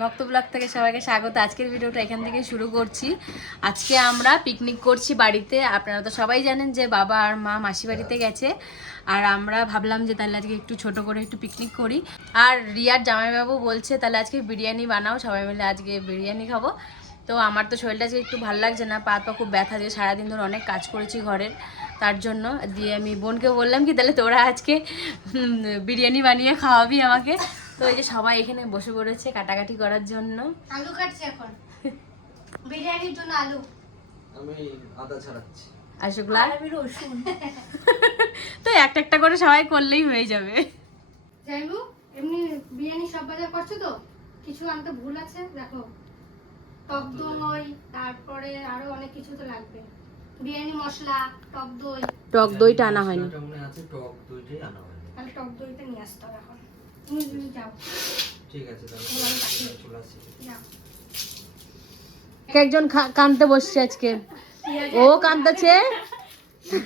ভক্ত ব্লগ থেকে সবাইকে স্বাগত। আজকের ভিডিওটা এখান থেকে শুরু করছি। আজকে আমরা পিকনিক করছি বাড়িতে। আপনারা তো সবাই জানেন যে বাবা আর মা মাসি বাড়িতে গেছে, আর আমরা ভাবলাম যে তাহলে আজকে একটু ছোট করে একটু পিকনিক করি। আর রিয়ার জামাইবাবু বলছে তাহলে আজকে বিরিয়ানি বানাও, সবাই মিলে আজকে বিরিয়ানি খাবো। তো আমার তো শরীরটা আজকে একটু ভালো লাগছে না, পা খুব ব্যথা দিয়ে সারাদিন ধরে অনেক কাজ করেছি ঘরের, তার জন্য দিয়ে আমি বোনকে বললাম কি তাহলে তোরা আজকে বিরিয়ানি বানিয়ে খাওয়াবি আমাকে। তো এই যে সবাই এখানে বসে পড়েছে কাটাকাটি করার জন্য। আলু কাটছে এখন বিরিয়ানির জন্য। আলু আমি আদা ছাড়াচ্ছি। আর শুক্লা আমি রসুন। তো একটা একটা করে সবাই করলেই হয়ে যাবে। যাইবু এমনি বিরিয়ানি সব বাজার করছো তো? কিছু আনতে ভুল আছে দেখো, টক দই, তারপরে আরো অনেক কিছু তো লাগবে। বিরিয়ানি মশলা, টক দই। টক দইটা আনা হয়নি। মনে আছে টক দইটাই আনা হয়নি। তাহলে টক দইটা নিয়ে আসতে হবে এখন। তুমি যাও। ঠিক আছে তাহলে চলে আসছি। যাও। একজন কানতে বসছে আজকে, ও কানতেছে।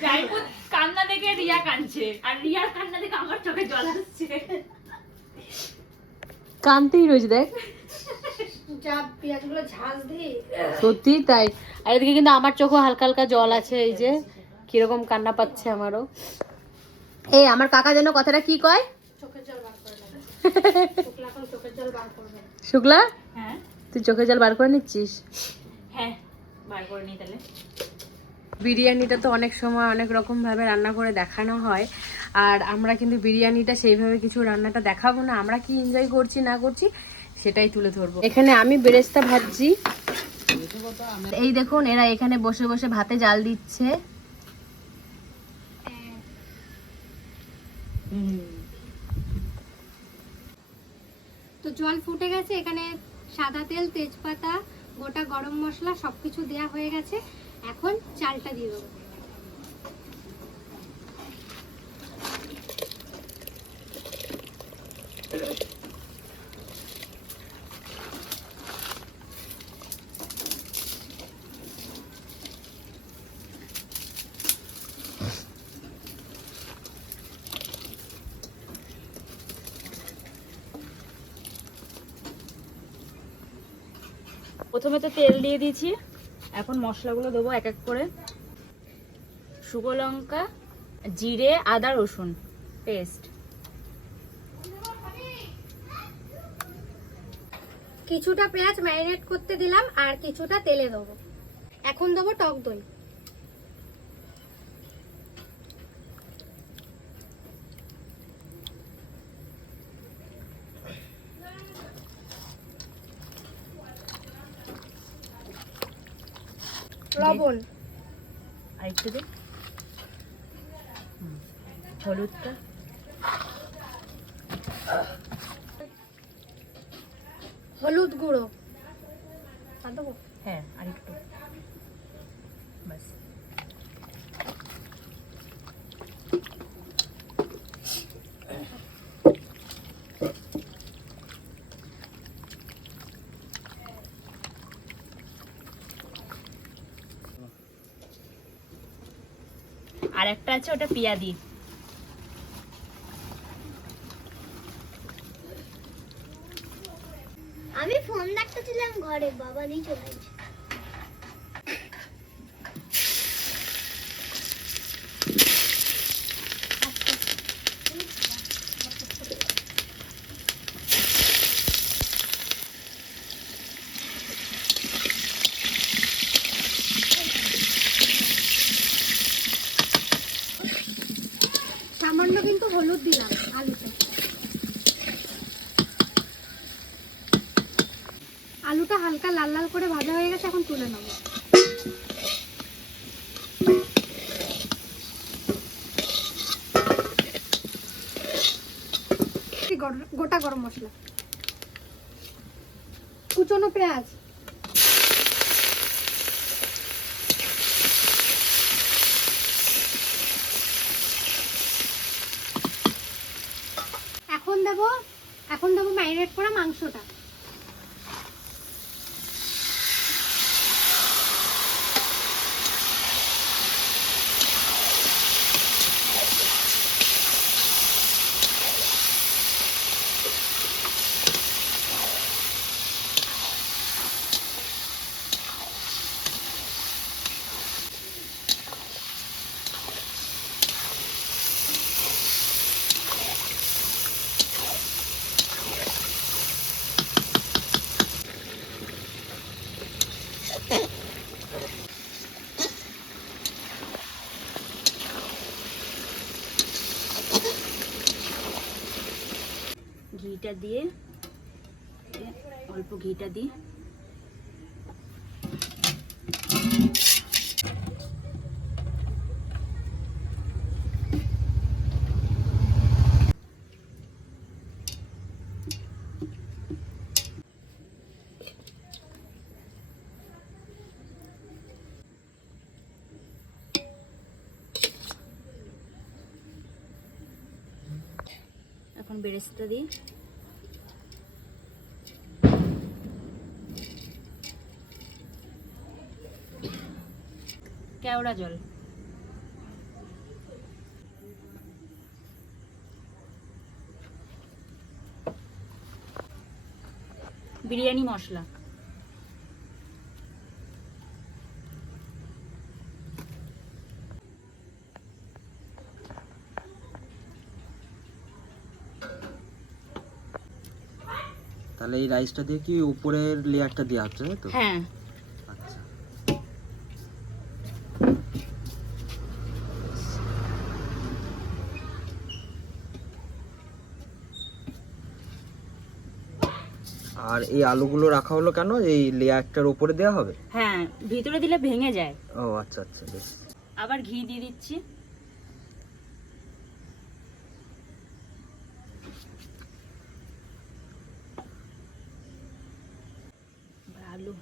জাইপুর কান্না দেখে রিয়া কাঁদছে, আর রিয়ার কান্না দেখে আমার চোখে জল আসছে। কানতেই রয়েছে দেখ, যা পেঁয়াজগুলো ঝাঁজ দিই। সত্যি তাই। আর এদিকে কিন্তু আমার চোখে হালকা হালকা জল আছে, এই যে কিরকম কান্না পাচ্ছে আমারও। এই আমার কাকা যেন কথাটা কি কয়, চোখের জল বার করে নেবে। শুক্লা এখন চোখের জল বার করবে। শুক্লা হ্যাঁ তুই চোখের জল বার করে নিচ্ছিস? হ্যাঁ, বার করে নি তাহলে। বিরিয়ানিটা তো অনেক সময় অনেক রকমভাবে রান্না করে দেখানো হয়, আর আমরা কিন্তু বিরিয়ানিটা সেইভাবে কিছু রান্নাটা দেখাবো না। আমরা কি এনজয় করছি না করছি সেটাই তুলে ধরবো। এখানে আমি বেরেস্তা ভাজছি, এই দেখুন এরা এখানে বসে বসে ভাতে জাল দিচ্ছে। তো জল ফুটে গেছে, এখানে সাদা তেল, তেজপাতা, গোটা গরম মশলা সবকিছু দেয়া হয়ে গেছে। এখন চালটা দিয়ে দেবো। প্রথমে তো তেল দিয়ে দিয়েছি, এখন মশলাগুলো দেবো এক এক করে। শুকনো লঙ্কা, জিরে, আদা, রসুন পেস্ট। কিছুটা পেঁয়াজ ম্যারিনেট করতে দিলাম, আর কিছুটা তেলে দেবো। এখন দেবো টক দই। লবণ, আর একটু দিই হলুদটা, হলুদ গুঁড়ো আর দেবো। হ্যাঁ আর একটু, বাস। আর একটা আছে ওটা পিয়াদি। আমি ফোন দেখতেছিলাম ঘরে, বাবা নিয়ে চলে গেছে। সামান্য কিন্তু হলুদ দিলাম আলুতে। আলুটা হালকা লাল লাল করে ভাজা হয়ে গেছে, এখন তুলে নেব। গোটা গরম মশলা, কুচনো পেঁয়াজ, এখন দেবো ম্যারিনেট করা মাংসটা। ঘিটা দিয়ে, অল্প ঘিটা দিই। এখন বেরেস্তা দিই। কেওড়া জল, বিরিয়ানি মশলা, তাহলে এই রাইসটা দিয়ে কি উপরের লেয়ারটা দেওয়া হচ্ছে তাই তো? হ্যাঁ আচ্ছা। আর এই আলুগুলো রাখা হলো কেন? এই লেয়ারটার উপরে দেওয়া হবে? হ্যাঁ, ভিতরে দিলে ভেঙে যায়। ও আচ্ছা আচ্ছা, বেশ। আবার ঘি দিয়ে দিচ্ছি। আলু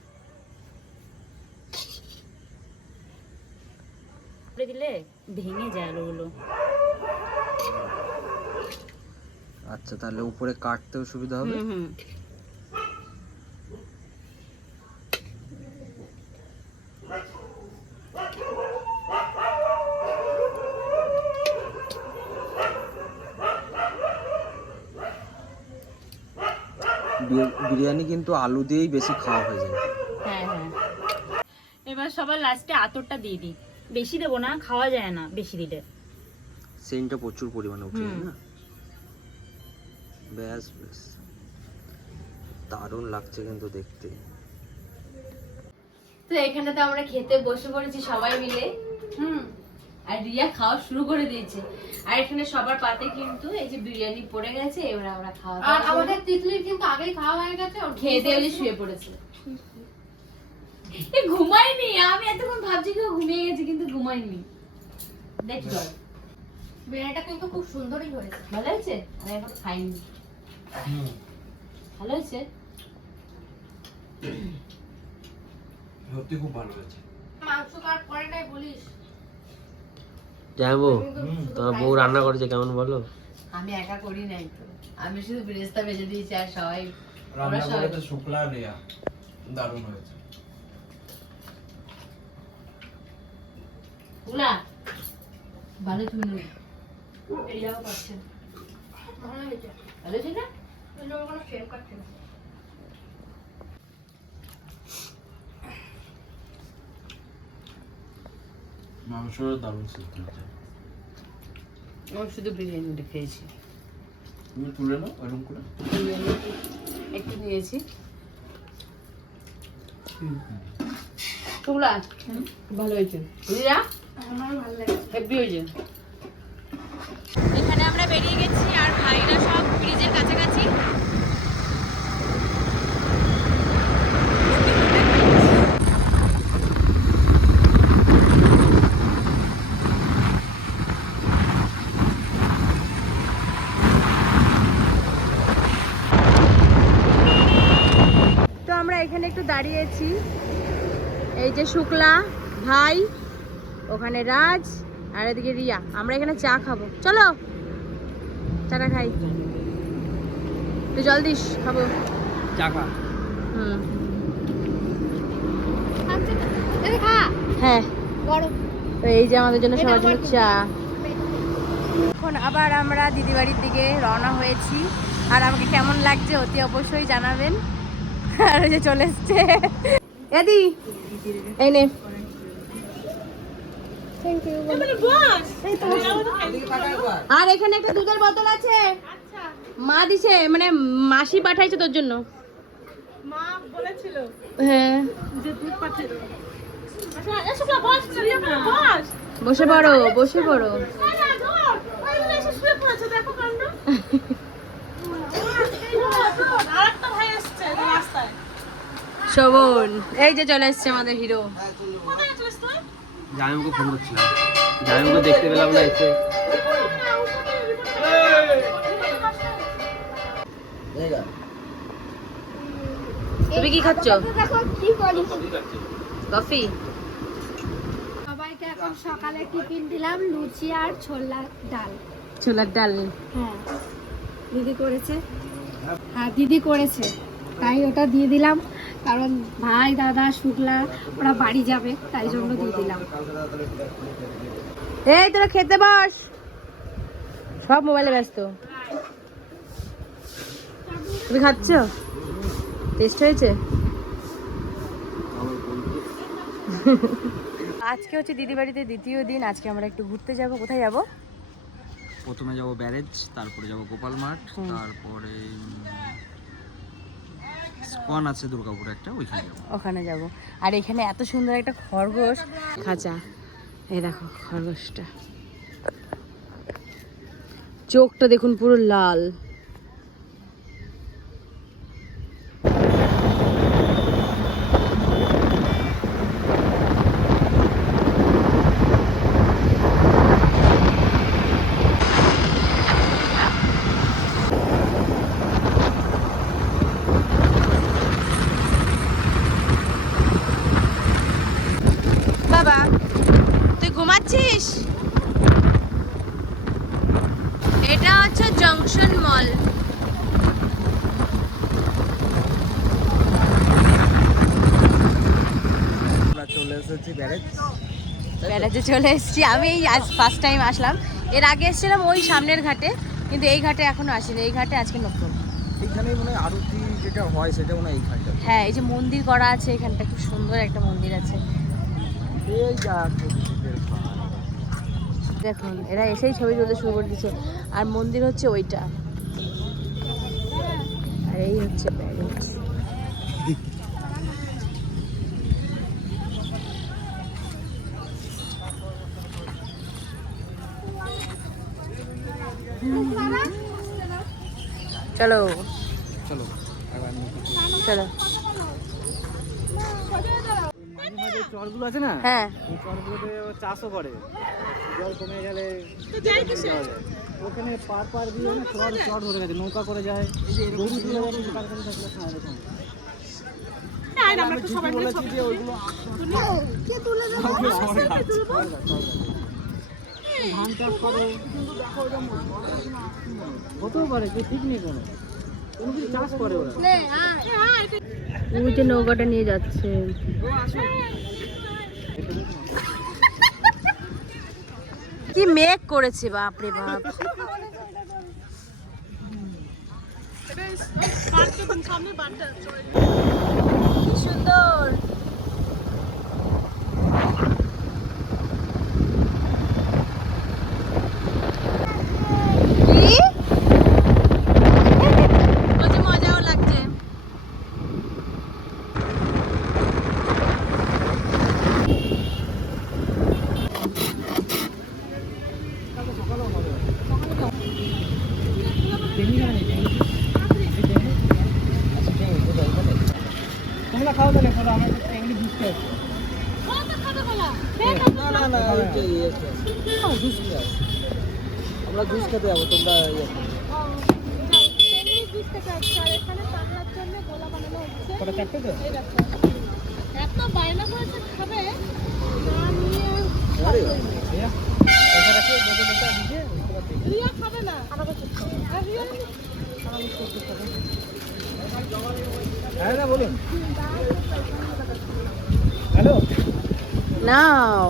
দিলে ভেঙে যায় আলুগুলো। আচ্ছা, তাহলে উপরে কাটতেও সুবিধা হবে। হুম। বিরিয়ানি কিন্তু আলু দিয়েই বেশি খাওয়া হয়ে যায়। হ্যাঁ হ্যাঁ। এবার সবার লাস্টে আতরটা দিয়ে দিই। বেশি দেবো না, খাওয়া যায় না বেশি দিলে। সেন্টটা প্রচুর পরিমাণে উঠে যায় হুম। না? ব্যাস ব্যাস, দারুণ লাগছে কিন্তু দেখতে। তো এখানে তো আমরা খেতে বসে পড়েছি সবাই মিলে। আর রিয়া খাওয়া শুরু করে দিয়েছে। আর এখানে সবার পাতে কিন্তু এই যে বিরিয়ানি পড়ে গেছে, এবার আমরা খাওয়া আর দাওয়া করবো। আমাদের তিতলির কিন্তু আগেই খাওয়া হয়ে গেছে, ওর খেয়ে দিয়ে ওই শুয়ে পড়েছে। এ ঘুমাইনি, আমি এতক্ষণ ভাবছি কেউ ঘুমিয়ে গেছে কিন্তু ঘুমাইনি। দেখ জল বিরিয়ানিটা কিন্তু খুব সুন্দরই হয়েছে। ভালো হয়েছে? আমি এখন খাইনি। ভালো হয়েছে? সত্যি খুব ভালো হয়েছে। মাংস কার পরে নাই বলিস। যাবো, তোমার বউ রান্না করেছে কেমন বলো? আমি একা করি নাই তো, আমি শুধু বেরেস্তা ভেজে দিয়েছি আর সবাই রান্না করেছে শুক্লা দেয়া, দারুণ হয়েছে। গুলা ভালো তুমি এরিয়াও পাচ্ছে। ভালো হয়েছে। ভালো হয়েছে না? ওই জন্য কোনো শেপ কাটছে না। মাংসটা দারুণ সিদ্ধ হয়েছে। আমি শুধু বিরিয়ানিটা খেয়েছি। তুমি তুলে নাও এরকম করে। বিরিয়ানি একটু নিয়েছি। টুকলা ভালো হয়েছে। রিয়া আমারও ভালো লাগে। হেভি হয়েছে। এখানে আমরা বেরিয়ে গেছি আর ভাইরা সব ব্রিজের কাছাকাছি। তো আমরা এখানে একটু দাঁড়িয়েছি। এই যে শুক্লা ভাই, ওখানে রাজ, আর এদিকে রিয়া। আমরা এখানে চা খাবো, চলো চাটা খাই। তুই জল দিস, খাবো। চা খা। হুম, আচ্ছা, এই খা হ্যাঁ। গরম। তো এই যে আমাদের জন্য সবার জন্য চা। এখন আবার আমরা দিদি বাড়ির দিকে রওনা হয়েছি। আর আমাকে কেমন লাগছে অতি অবশ্যই জানাবেন। আর ওই যে চলে এসছে এদি, এই নে। আর এখানে একটা দুধের বোতল আছে, মা দিছে, মানে মাসি পাঠাইছে তোর জন্য। মা বলেছিল হ্যাঁ, যে দুধ পাঠিয়ে দেবে। বসে পড়ো বসে পড়ো। শোভন এই যে চলে এসছে আমাদের হিরো। জামাইবাবুকে ফোন করছিলাম, জামাইবাবুকে দেখতে পেলাম না এসে। তুমি কি খাচ্ছ? দেখো কি করি। কফি। সবাইকে এখন সকালে টিফিন দিলাম লুচি আর ছোলার ডাল। ছোলার ডাল। হ্যাঁ দিদি করেছে, হ্যাঁ দিদি করেছে, তাই ওটা দিয়ে দিলাম। কারণ ভাই দাদা শুক্লা ওরা বাড়ি যাবে, তাই জন্য দিয়ে দিলাম। এই তোরা খেতে বস, সব মোবাইলে ব্যস্ত। তুমি খাচ্ছ? টেস্ট হয়েছে? আজকে হচ্ছে দিদি বাড়িতে দ্বিতীয় দিন। আজকে আমরা একটু ঘুরতে যাব। কোথায় যাব? প্রথমে যাব ব্যারেজ, তারপরে যাব গোপাল মাঠ, তারপরে স্কন আছে দুর্গাপুরে একটা, ওইখানে যাব। ওখানে যাব। আর এখানে এত সুন্দর একটা খরগোশ খাঁচা, এই দেখো খরগোশটা, চোখটা দেখুন পুরো লাল। বাবা তুই ঘুমাচ্ছিস? এটা হচ্ছে জংশন মল। আমরা চলে এসেছি ব্যারেজ। ব্যারাজে চলে এসেছি। আমি আজ ফার্স্ট টাইম আসলাম। এর আগে এসেছিলাম ওই সামনের ঘাটে, কিন্তু এই ঘাটে এখনো আসিনি। এই ঘাটে আজকে নতুন। এইখানেই মনে হয় আরতি যেটা হয় সেটা মনে হয় এইখানটা। হ্যাঁ এই যে মন্দির করা আছে এখানটা, খুব সুন্দর একটা মন্দির আছে। এই যা দেখুন এরা এসেই ছবি তুলতে শুরু করে দিচ্ছে। আর মন্দির হচ্ছে ওইটা, আর এই হচ্ছে ব্যারেজ। চলো চলো এবার চলো। মাঝে মাঝে চরগুলো আছে না, হ্যাঁ এই চরগুলোতে চাষও করে। জল কমে গেলে যাওয়া যায়। ওখানে পার দিয়ে না চর ধরে গেছে, নৌকা করে যায়। গরু দিয়ে যাবে, কার কাছে থাকলে খায় এরকম। আমি ঠিকই বলেছি যে ওইগুলো ধান চাষ করে, কিন্তু দেখো ওইটা হতেও পারে যে ঠিক নেই, কোনো কিছু চাষ করে ওরা। ওই যে নৌকাটা নিয়ে যাচ্ছে। কি মেঘ করেছে, বাপরে বাপ। কি সুন্দর। কি? বলছে মজাও লাগছে। তোমরা খাও তাহলে, খাও। আমার কাছে এমনি জুস খেয়ে না না ওইটা ইয়ে জুস খেয়ে আমরা জুস খেতে যাবো, তোমরা ইয়ে কটা চারটে তো আরে ভাইয়া এটা রাখি বোতলটা দিছে, রিয়া খাবে না আমাকে আর রিয়া হ্যাঁ না বলুন। হ্যালো নাও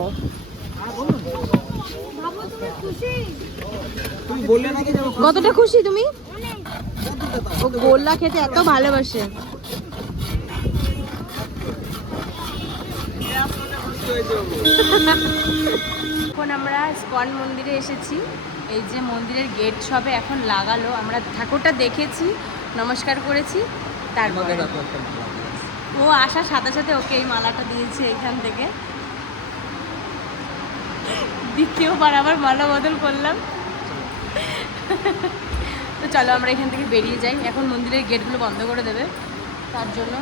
তুমি বললে নাকি যে কতটা খুশি তুমি? ও গোল্লা খেতে এত ভালোবাসে। এখন আমরা স্কন মন্দিরে এসেছি। এই যে মন্দিরের গেট সবে এখন লাগালো। আমরা ঠাকুরটা দেখেছি, নমস্কার করেছি, তারপরে ও আসার সাথে সাথে ওকে এই মালাটা দিয়েছে এখান থেকে। দ্বিতীয়বার আবার মালা বদল করলাম। তো চলো আমরা এখান থেকে বেরিয়ে যাই। এখন মন্দিরের গেটগুলো বন্ধ করে দেবে, তার জন্য